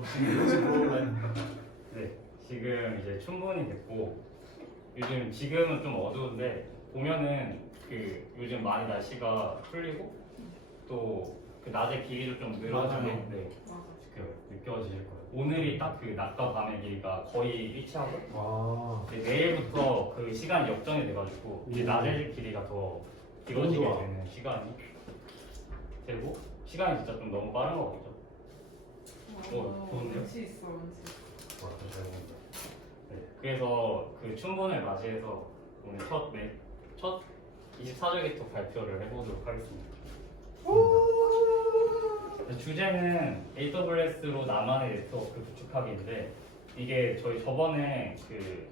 물어볼래? 네, 지금 이제 춘분이 됐고 지금은 좀 어두운데 보면은 그 요즘 많이 날씨가 풀리고 또 그 낮의 길이도 좀 늘어나는 맞아요. 네, 그 느껴지실 거예요. 오늘이 딱 그 낮과 밤의 길이가 거의 일치하고 와. 이제 내일부터 그 시간이 역전이 돼가지고 이제 낮의 길이가 더 길어지게 너무 좋아. 되는 시간이 되고 시간이 진짜 좀 너무 빠른 거 같죠? 좋은데요? 운치 있어, 운치. 네, 그래서 그 춘분을 맞이해서 오늘 첫 24절 기톡 발표를 해보도록 하겠습니다. 주제는 AWS로 나만의 네트워크 구축하기인데 이게 저희 저번에 그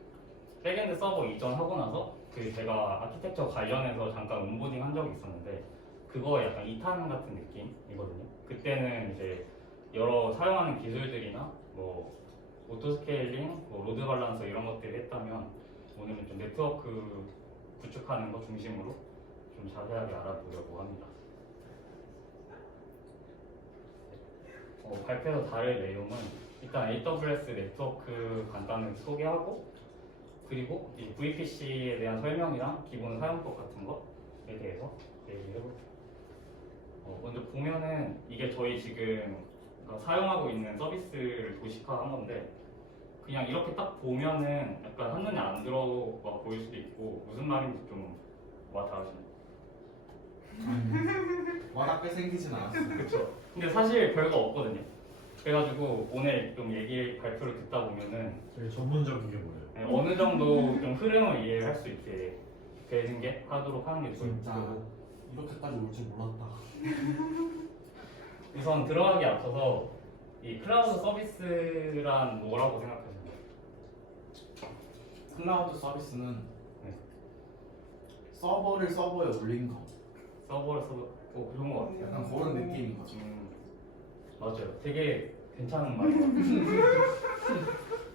백엔드 서버 이전하고 나서 그 제가 아키텍처 관련해서 잠깐 온보딩 한 적이 있었는데 그거 약간 2탄 같은 느낌이거든요. 그때는 이제 여러 사용하는 기술들이나 뭐 오토스케일링, 뭐 로드 밸런서 이런 것들을 했다면 오늘은 좀 네트워크 구축하는 거 중심으로 좀 자세하게 알아보려고 합니다. 발표에서 다룰 내용은 일단 AWS 네트워크 간단히 소개하고 그리고 이 VPC에 대한 설명이랑 기본 사용법 같은 것에 대해서 얘기해볼게요. 먼저 보면은 이게 저희 지금 사용하고 있는 서비스를 도식화한 건데 그냥 이렇게 딱 보면은 약간 한눈에 안 들어와 보일 수도 있고 무슨 말인지 좀 와닿으시나요? 와닿게 생기진 않았어. 그렇죠. 근데 사실 별거 없거든요. 그래가지고 오늘 좀 발표를 듣다 보면은 되게 전문적인 게 뭐예요? 어느 정도 좀 흐름을 이해할 수 있게 되는 게 하도록 하는 게 좋을 것 진짜 같고 이렇게까지 올 줄 몰랐다. 우선 들어가기 앞서서 이 클라우드 서비스란 뭐라고 생각하시나요? 클라우드 서비스는 네. 서버를 서버에 올린 거. 그런 것 같아요. 약간 그런 느낌인 거죠. 맞아요. 되게 괜찮은 말이에요.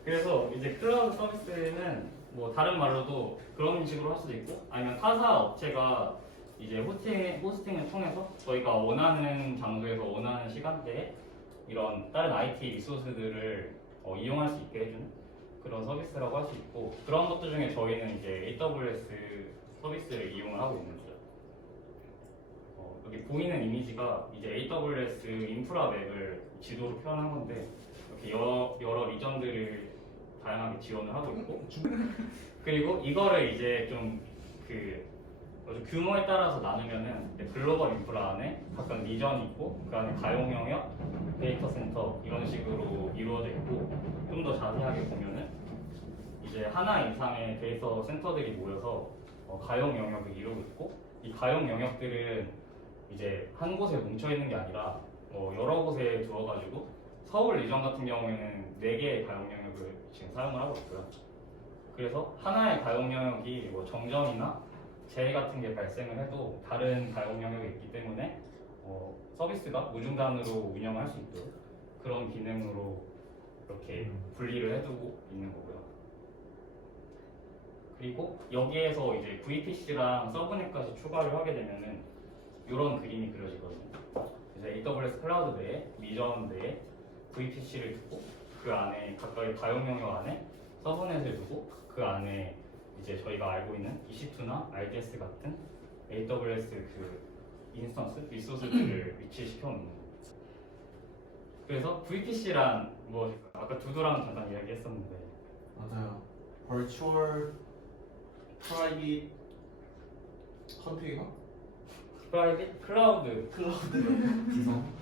그래서 이제 클라우드 서비스는 뭐 다른 말로도 그런 식으로 할 수도 있고 아니면 타사 업체가 이제 호스팅을 통해서 저희가 원하는 장소에서 원하는 시간대에 이런 다른 IT 리소스들을 이용할 수 있게 해주는 그런 서비스라고 할 수 있고 그런 것들 중에 저희는 이제 AWS 서비스를 이용을 하고 있는 거죠. 여기 보이는 이미지가 이제 AWS 인프라 맵을 지도로 표현한 건데 이렇게 여러 리전들을 다양하게 지원을 하고 있고 그리고 이거를 이제 좀 규모에 따라서 나누면은 글로벌 인프라 안에 각각 리전이 있고 그 안에 가용 영역, 데이터 센터 이런 식으로 이루어져 있고 좀 더 자세하게 보면은 이제 하나 이상의 데이터 센터들이 모여서 가용 영역을 이루고 있고 이 가용 영역들은 이제 한 곳에 뭉쳐 있는 게 아니라 여러 곳에 두어가지고 서울 리전 같은 경우에는 4개의 가용 영역을 지금 사용을 하고 있고요. 그래서 하나의 가용 영역이 뭐 정전이나 재해 같은 게 발생을 해도 다른 가용 영역이 있기 때문에 서비스가 무중단으로 운영할 수 있도록 그런 기능으로 이렇게 분리를 해두고 있는 거고요. 그리고 여기에서 이제 VPC랑 서브넷까지 추가를 하게 되면은 이런 그림이 그려지거든요. 그래서 AWS 클라우드 내에 리전 내에 VPC를 두고 그 안에 각각의 가용 영역 안에 서브넷을 두고 그 안에 이제 저희가 알고 있는 EC2나 RDS 같은 AWS 그 인스턴스 리소스들을 위치시켜 놓는 거예요. 그래서 VPC란 뭐 아까 두두랑 잠깐 이야기했었는데 맞아요. Virtual Private 컨테이너? 프라이빗 클라우드 기성.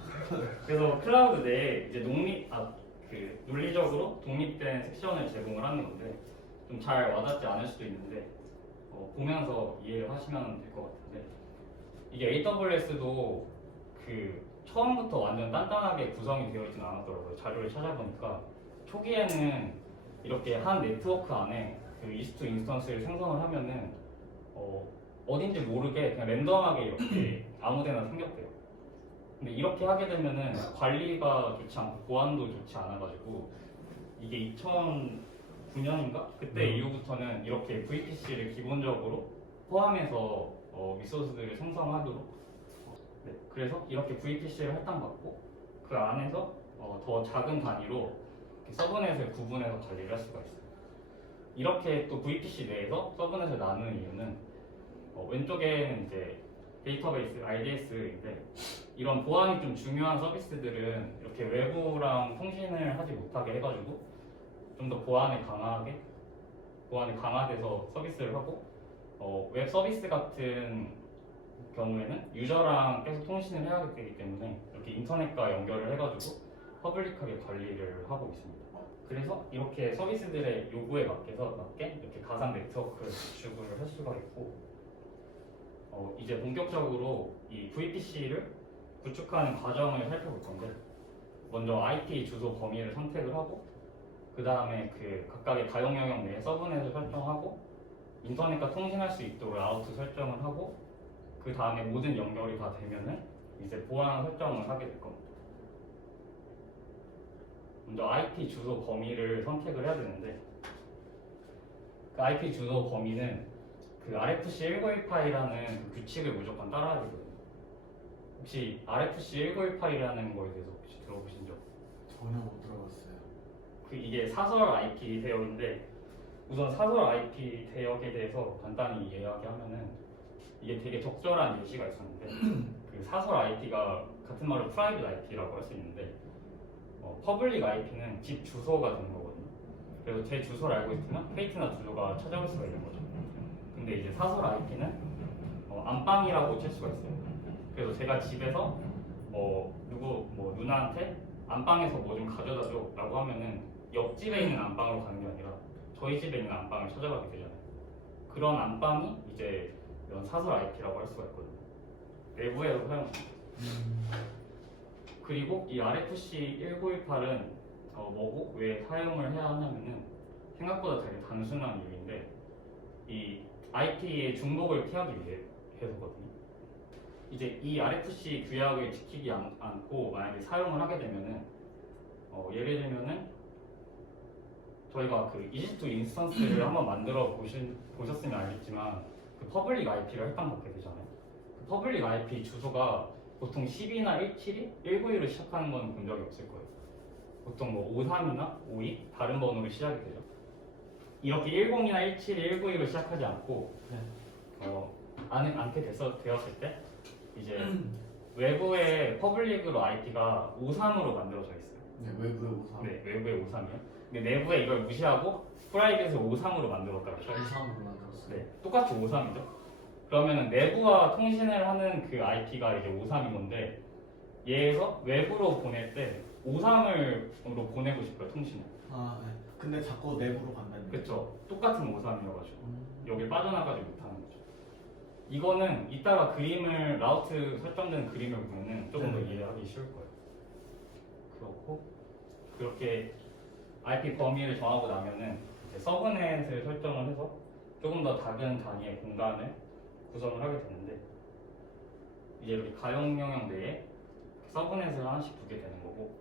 그래서 클라우드 내에 이제 논리적으로 독립된 섹션을 제공을 하는 건데 좀 잘 와닿지 않을 수도 있는데 보면서 이해를 하시면 될 것 같은데 이게 AWS도 처음부터 완전 단단하게 구성이 되어 있지는 않았더라고요. 자료를 찾아보니까 초기에는 이렇게 한 네트워크 안에 그 EC2 인스턴스를 생성을 하면은 어딘지 모르게 그냥 랜덤하게 이렇게 아무데나 생겼대요. 근데 이렇게 하게 되면은 관리가 좋지 않고 보안도 좋지 않아가지고 이게 2009년인가? 그때 이후부터는 이렇게 VPC를 기본적으로 포함해서 리소스들을 생성하도록 그래서 이렇게 VPC를 할당받고 그 안에서 더 작은 단위로 이렇게 서브넷을 구분해서 관리를 할 수가 있어요. 이렇게 또 VPC 내에서 서브넷을 나누는 이유는 왼쪽에는 이제 데이터베이스 IDS인데 이런 보안이 좀 중요한 서비스들은 이렇게 외부랑 통신을 하지 못하게 해가지고 좀 더 보안이 강화돼서 서비스를 하고 웹 서비스 같은 경우에는 유저랑 계속 통신을 해야 되기 때문에 이렇게 인터넷과 연결을 해가지고 퍼블릭하게 관리를 하고 있습니다. 그래서 이렇게 서비스들의 요구에 맞게 이렇게 가상 네트워크를 구축을 할 수가 있고 이제 본격적으로 이 VPC를 구축하는 과정을 살펴볼 건데 먼저 IP 주소 범위를 선택을 하고 그 다음에 그 각각의 가용 영역 내에 서브넷을 설정하고 인터넷과 통신할 수 있도록 라우트 설정을 하고 그 다음에 모든 연결이 다 되면은 이제 보안 설정을 하게 될 겁니다. 먼저 IP 주소 범위를 선택을 해야 되는데 그 IP 주소 범위는 그 RFC 1918이라는 그 규칙을 무조건 따라야 되거든요. 혹시 RFC 1918이라는 거에 대해서 혹시 들어보신 적? 전혀 못 들어봤어요. 이게 사설 IP 대역인데 우선 사설 IP 대역에 대해서 간단히 이야기하면은 이게 되게 적절한 예시가 있었는데 그 사설 IP가 같은 말로 프라이빗 IP라고 할 수 있는데 퍼블릭 IP는 집 주소가 되는 거거든요. 그래서 제 주소를 알고 있으면 페이트나 주소가 찾아올 수가 있는 거죠. 근데 이제 사설 IP는 안방이라고 칠 수가 있어요. 그래서 제가 집에서 누나한테 안방에서 뭐 좀 가져다 줘 라고 하면은 옆집에 있는 안방으로 가는 게 아니라 저희 집에 있는 안방을 찾아가게 되잖아요. 그런 안방이 이제 이런 사설 IP라고 할 수가 있거든요. 내부에서 사용합니다. 그리고 이 RFC 1918은 뭐고 왜 사용을 해야 하냐면은 생각보다 되게 단순한 이유인데 이 IP의 중복을 피하기 위해서거든요. 이제 이 RFC 규약을 지키지 않고 만약에 사용을 하게 되면은 예를 들면은 저희가 그 EC2 인스턴스를 한번 만들어 보셨으면 알겠지만 그 퍼블릭 IP를 할당받게 되잖아요. 그 퍼블릭 IP 주소가 보통 10이나 172, 192로 시작하는 건 본 적이 없을 거예요. 보통 뭐 53이나 52 다른 번호로 시작이 되죠. 이렇게 10이나 172, 192로 시작하지 않고 않게 되었을 때 이제 외부의 퍼블릭으로 IP가 53으로 만들어져 있어요. 네, 외부의 53. 네, 외부의 53이요. 근데 내부에 이걸 무시하고 프라이빗을 53으로 만들었다고 쳐요. 53으로 만들었어요. 네, 똑같이 53이죠. 그러면은 내부와 통신을 하는 그 IP가 이제 53인 건데 얘에서 외부로 보낼 때 53으로 보내고 싶어요, 통신을. 아, 네. 근데 자꾸 내부로 간다는. 그쵸. 똑같은 53이어가지고 여기 빠져나가지 못하는 거죠. 이거는 이따가 그림을 라우트 설정된 그림을 보면은 조금 더 이해하기 쉬울 거예요. 그렇고 그렇게 IP 범위를 정하고 나면은 이제 서브넷을 설정을 해서 조금 더 작은 단위의 공간을 구성을 하게 되는데 이제 이렇게 가용 영역 내에 서브넷을 하나씩 두게 되는 거고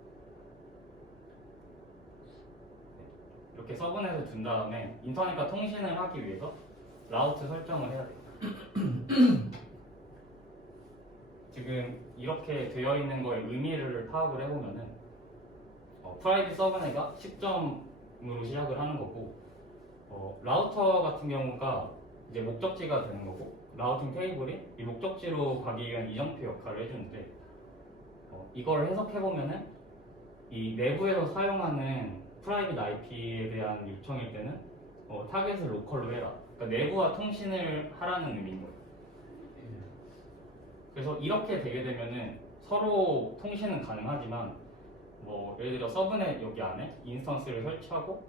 이렇게 서브넷을 둔 다음에 인터넷과 통신을 하기 위해서 라우트 설정을 해야 돼요. 지금 이렇게 되어 있는 거의 의미를 파악을 해보면은 프라이빗 서브넷가 10점으로 시작을 하는 거고 라우터 같은 경우가 이제 목적지가 되는 거고 라우팅 테이블이 이 목적지로 가기 위한 이정표 역할을 해주는데 이걸 해석해보면은 이 내부에서 사용하는 프라이빗 IP에 대한 요청일 때는 타겟을 로컬로 해라. 그러니까 내부와 통신을 하라는 의미인 거예요. 그래서 이렇게 되게 되면은 서로 통신은 가능하지만 예를 들어 서브넷 여기 안에 인스턴스를 설치하고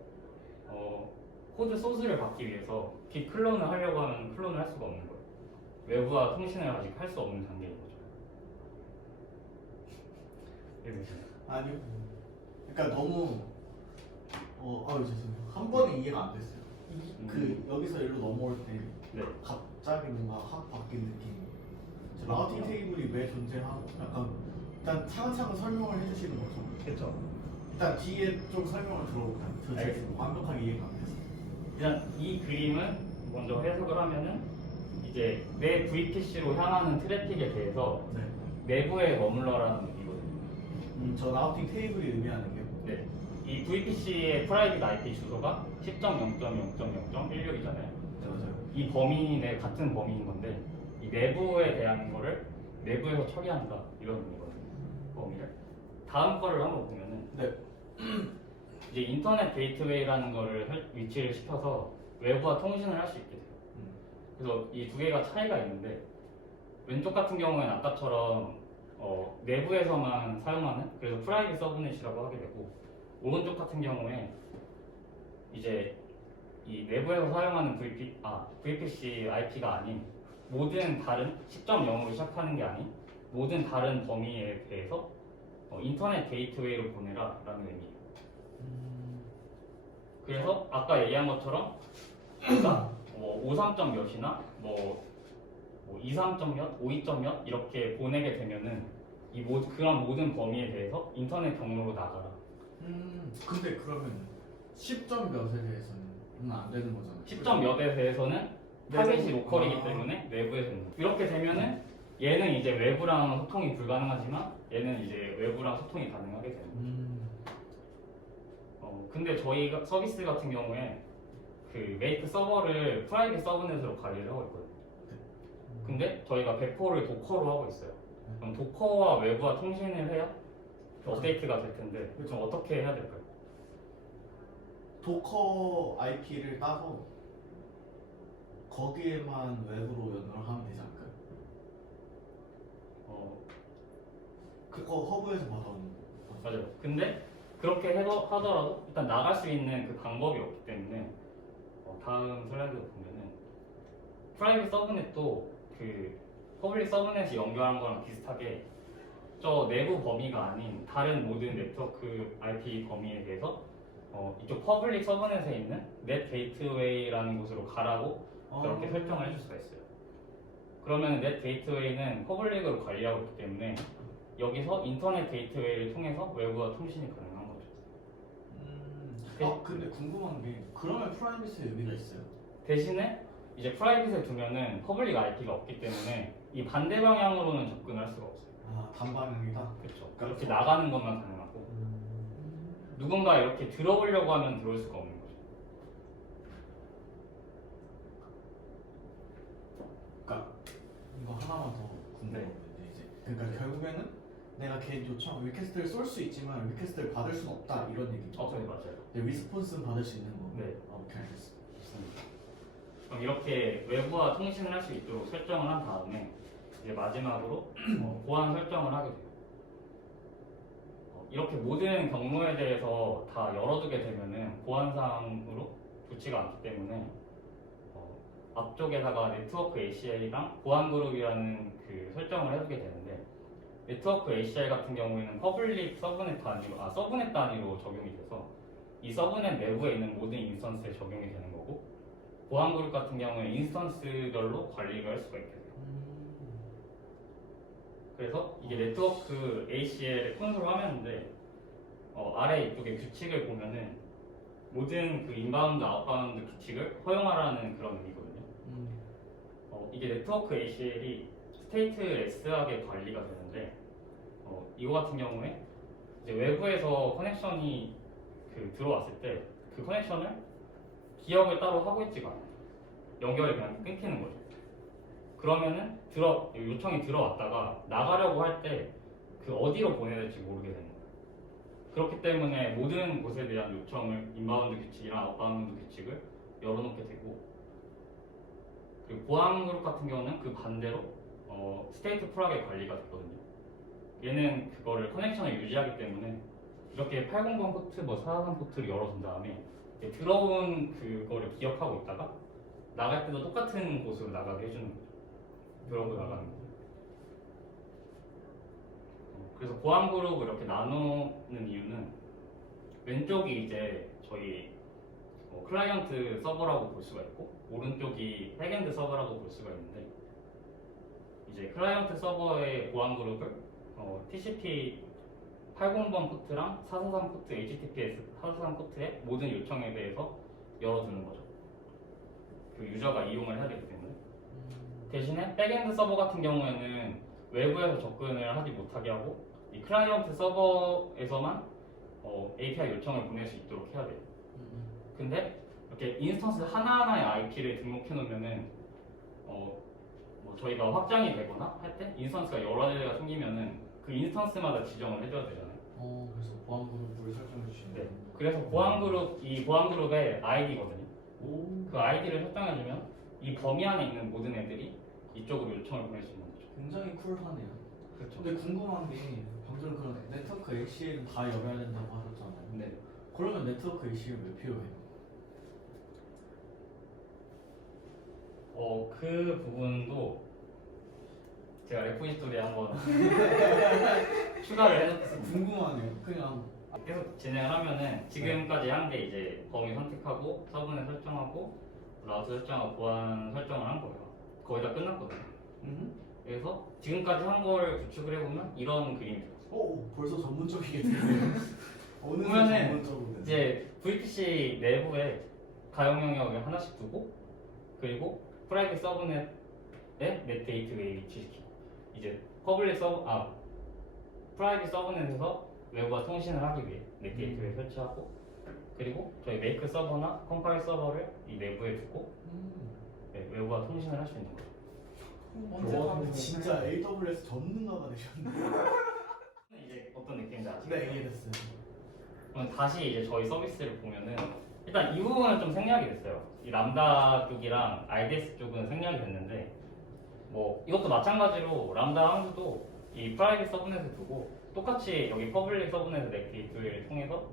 코드 소스를 받기 위해서 빅 클론을 하려고 하면 클론을 할 수가 없는 거예요. 외부와 통신을 아직 할 수 없는 단계인 거죠. 아니요. 그러니까 너무 죄송해요. 한 번에 이해가 안 됐어요. 여기서 일로 넘어올 때 네. 갑자기 뭔가 확 바뀐 느낌이. 라우팅 테이블이 왜 존재하고 약간 일단 차근차근 설명을 해주시는 거죠. 그렇죠. 일단 뒤에 좀 설명을 들어볼까요? 저 지금 완벽하게 이해가 안 됐어요. 일단 이 그림은 먼저 해석을 하면은 이제 내 VPC로 향하는 트래픽에 대해서 네. 내부에 머물러라는 의미거든요. 저 라우팅 테이블이 의미하는 게요. 네. 이 VPC의 프라이빗 IP 주소가 10.0.0.0.16이잖아요. 네, 맞아요. 이 범위 내 같은 범위인 건데 이 내부에 대한 거를 내부에서 처리한다 이런 의미거든요. 범위를. 다음 거를 한번 보면은 네. 이제 인터넷 게이트웨이라는 거를 위치를 시켜서 외부와 통신을 할 수 있게 돼요. 그래서 이 두 개가 차이가 있는데 왼쪽 같은 경우에는 아까처럼 내부에서만 사용하는 그래서 프라이빗 서브넷이라고 하게 되고 오른쪽 같은 경우에 이제 이 내부에서 사용하는 VPC IP가 아닌 모든 다른 10.0으로 시작하는 게 아닌 모든 다른 범위에 대해서 인터넷 게이트웨이로 보내라 라는 의미예요. 그래서 아까 얘기한 것처럼 우리가 53점 몇이나 23점 몇, 52점 몇 이렇게 보내게 되면은 그런 모든 범위에 대해서 인터넷 경로로 나가라. 근데 그러면 10점 몇에 대해서는 안 되는 거잖아요. 10점 몇에 대해서는 타겟이 로컬이기 때문에 내부에서 있는. 이렇게 되면은 얘는 이제 외부랑 소통이 불가능하지만 얘는 이제 외부랑 소통이 가능하게 되는 거죠. 근데 저희가 서비스 같은 경우에 그 메이크 서버를 프라이빗 서브넷으로 관리를 하고 있거든요. 근데 저희가 배포를 도커로 하고 있어요. 그럼 도커와 외부와 통신을 해야 업데이트가 될 텐데 그럼 어떻게 해야 될까요? 도커 IP를 따서 거기에만 외부로 연결을 하면 되지 않을까요? 그거 허브에서 받아오는 거. 맞아요. 근데 그렇게 하더라도 일단 나갈 수 있는 그 방법이 없기 때문에 다음 슬라이드 보면은 프라이빗 서브넷도 그 퍼블릭 서브넷이 연결한 거랑 비슷하게 저 내부 범위가 아닌 다른 모든 네트워크 IP 범위에 대해서 이쪽 퍼블릭 서브넷에 있는 넷 게이트웨이라는 곳으로 가라고 그렇게 설정을 해줄 수가 있어요. 그러면 넷 게이트웨이는 퍼블릭으로 관리하고 있기 때문에 여기서 인터넷 게이트웨이를 통해서 외부와 통신이 가능한 거죠. 근데 궁금한 게 그러면 프라이빗의 의미가 있어요? 대신에 이제 프라이빗에 두면은 퍼블릭 IP가 없기 때문에 이 반대 방향으로는 접근할 수가 없어요. 단방향이다? 그렇죠. 이렇게 나가는 것만 가능하고 누군가 이렇게 들어오려고 하면 들어올 수가 없는 거죠. 그러니까 이거 하나만 더 궁금한 게 이제 그러니까 결국에는 내가 개인 요청 리퀘스트를 쏠 수 있지만 리퀘스트를 받을 수는 없다 이런 얘기죠. 네, 맞아요. 리스폰스는 받을 수 있는 거. 네. 오케이, 알겠습니다. 그럼 이렇게 외부와 통신을 할 수 있도록 설정을 한 다음에 이제 마지막으로 보안 설정을 하게 돼요. 이렇게 모든 경로에 대해서 다 열어두게 되면은 보안상으로 좋지가 않기 때문에 앞쪽에다가 네트워크 ACL이랑 보안 그룹이라는 그 설정을 해두게 되는데 네트워크 ACL 같은 경우에는 퍼블릭 서브넷 단위로 적용이 돼서 이 서브넷 내부에 있는 모든 인스턴스에 적용이 되는 거고 보안 그룹 같은 경우에 인스턴스별로 관리를 할 수가 있게 돼요. 그래서 이게 네트워크 ACL의 콘솔 화면인데 아래 이쪽에 규칙을 보면은 모든 그 인바운드, 아웃바운드 규칙을 허용하라는 그런 의미거든요. 이게 네트워크 ACL이 스테이트레스하게 관리가 되는데 이거 같은 경우에 이제 외부에서 커넥션이 들어왔을 때 그 커넥션을 기억을 따로 하고 있지가 않아요. 연결이 그냥 끊기는 거죠. 그러면은 요청이 들어왔다가 나가려고 할 때 그 어디로 보내야 될지 모르게 되는 거예요. 그렇기 때문에 모든 곳에 대한 요청을 인바운드 규칙이랑 아웃바운드 규칙을 열어놓게 되고 그리고 보안 그룹 같은 경우는 그 반대로 스테이트 풀하게 관리가 되거든요. 얘는 그거를 커넥션을 유지하기 때문에 이렇게 800 포트, 443 포트를 열어둔 다음에 들어온 그거를 기억하고 있다가 나갈 때도 똑같은 곳으로 나가게 해주는 거죠. 들어오고 나가는 거죠. 그래서 보안 그룹을 이렇게 나누는 이유는 왼쪽이 이제 저희 클라이언트 서버라고 볼 수가 있고 오른쪽이 백엔드 서버라고 볼 수가 있는데 이제 클라이언트 서버의 보안 그룹을 TCP 80번 포트랑 443 포트, HTTPS 443 포트의 모든 요청에 대해서 열어두는 거죠. 그 유저가 이용을 해야 되기 때문에. 대신에 백엔드 서버 같은 경우에는 외부에서 접근을 하지 못하게 하고 이 클라이언트 서버에서만 API 요청을 보낼 수 있도록 해야 돼요. 근데 이렇게 인스턴스 하나하나의 IP를 등록해 놓으면은 뭐 저희가 확장이 되거나 할 때 인스턴스가 여러 개가 생기면은 그 인스턴스마다 지정을 해줘야 되잖아요. 그래서 보안 그룹을 설정해 주시는 네. 그래서 이 보안 그룹의 아이디거든요. 그 아이디를 설정해주면 이 범위 안에 있는 모든 애들이 이쪽으로 요청을 보낼 수 있는 거죠. 굉장히 쿨하네요. 그렇죠. 근데 궁금한 게 방금 그런 네트워크 ACL은 다 열어야 된다고 하셨잖아요. 네. 그러면 네트워크 ACL 왜 필요해요? 그 부분도 제가 레포지토리에 한번 추가를 해놓겠습니다. 궁금하네요. 그냥 계속 진행을 하면은 지금까지 한 게 이제 범위 선택하고 서브넷 설정하고 라우터 설정하고 보안 설정을 한 거예요. 거의 다 끝났거든요. 그래서 지금까지 한 걸 구축을 해보면 이런 그림이 돼요. 벌써 전문적이게 되네요. 어느 보면은 전문적으로 이제 VPC 내부에 가용 영역을 하나씩 두고 그리고 프라이빗 서브넷에 넷 게이트웨이 위치시키고 이제 프라이빗 서브넷에서 외부와 통신을 하기 위해 넷 게이트웨이 설치하고 그리고 저희 메이크 서버나 컴파일 서버를 이 내부에 두고 네, 외부와 통신을 할 수 있는 거예요. 진짜 AWS 전문가가 되셨네요. 이제 어떤 느낌인지 아시죠? 네, 이해됐어요. 그럼 다시 이제 저희 서비스를 보면은 일단 이 부분은 좀 생략이 됐어요. 이 람다 쪽이랑 RDS 쪽은 생략이 됐는데 뭐 이것도 마찬가지로 람다 항구도 이 프라이빗 서브넷을 두고 똑같이 여기 퍼블릭 서브넷 넷 게이트웨이를 통해서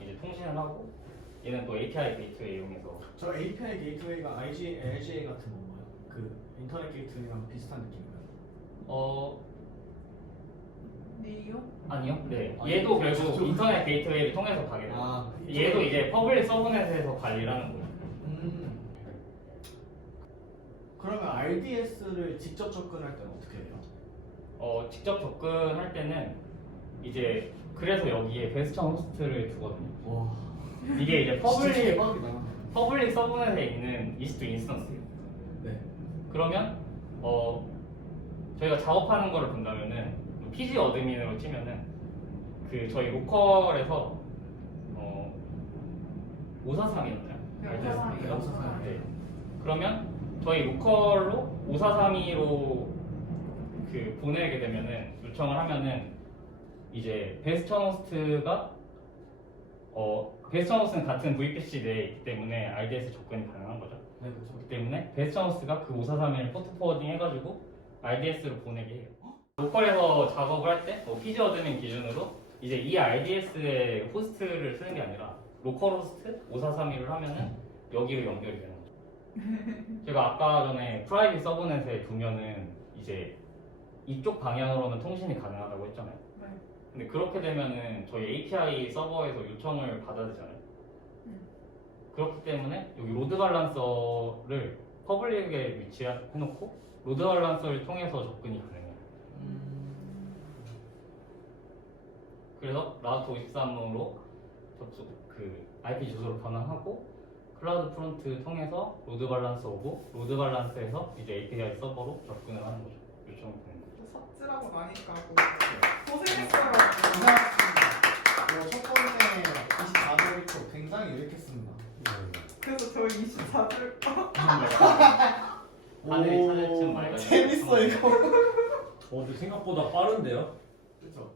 이제 통신을 하고 얘는 또 API 게이트웨이 이용해서 저 API 게이트웨이가 LGA 같은 건가요? 그 인터넷 게이트웨이랑 비슷한 느낌인가요? 네요? 아니요. 네. 아니, 얘도 결국 저쪽. 인터넷 게이트웨이를 통해서 가게 돼요. 얘도 이제 퍼블릭 서브넷에서 관리를 하는 거예요. 그러면 RDS를 직접 접근할 때는 어떻게 해요? 직접 접근할 때는 이제 그래서 여기에 베스천 호스트를 두거든요. 와, 이게 이제 진짜 대박이다. 퍼블릭 서브넷에 있는 EC2 인스턴스예요. 네. 그러면 저희가 작업하는 거를 본다면은 PG 어드민으로 치면은 그 저희 로컬에서 543이었나요? 네, 543. 네. 그러면 저희 로컬로 5432로 그 보내게 되면은 요청을 하면은 이제 베스천 호스트가 베스천 호스트는 같은 VPC 내에 있기 때문에 RDS 접근이 가능한 거죠. 네, 그렇죠. 그렇기 때문에 베스천 호스트가 그 5431을 포트 포워딩 해가지고 RDS로 보내게 해요. 로컬에서 작업을 할 때 PG 어드민 기준으로 이제 이 RDS의 호스트를 쓰는 게 아니라 로컬 호스트 5431을 하면은 여기로 연결이 되는 거죠. 제가 아까 전에 프라이빗 서브넷에 두면은 이제 이쪽 방향으로는 통신이 가능하다고 했잖아요. 네. 근데 그렇게 되면은 저희 API 서버에서 요청을 받아야 되잖아요. 그렇기 때문에 여기 로드 밸런서를 퍼블릭에 위치해놓고 로드 밸런서를 통해서 접근이 가능해요. 그래서 라우터 53으로 그 IP 주소를 변환하고 클라우드 프론트 통해서 로드 밸런서 오고 로드 밸런서에서 이제 API 서버로 접근을 하는 거죠. 요청이 되는 거죠. 삽질하고 나니까 고생했어요. 고생하셨습니다. 첫 번째 24절 굉장히 유익했습니다. 그래서 저희 24줄 하늘이 찾을 쯤 맑아지고 재밌어 이거. 근데 생각보다 빠른데요? 그렇죠.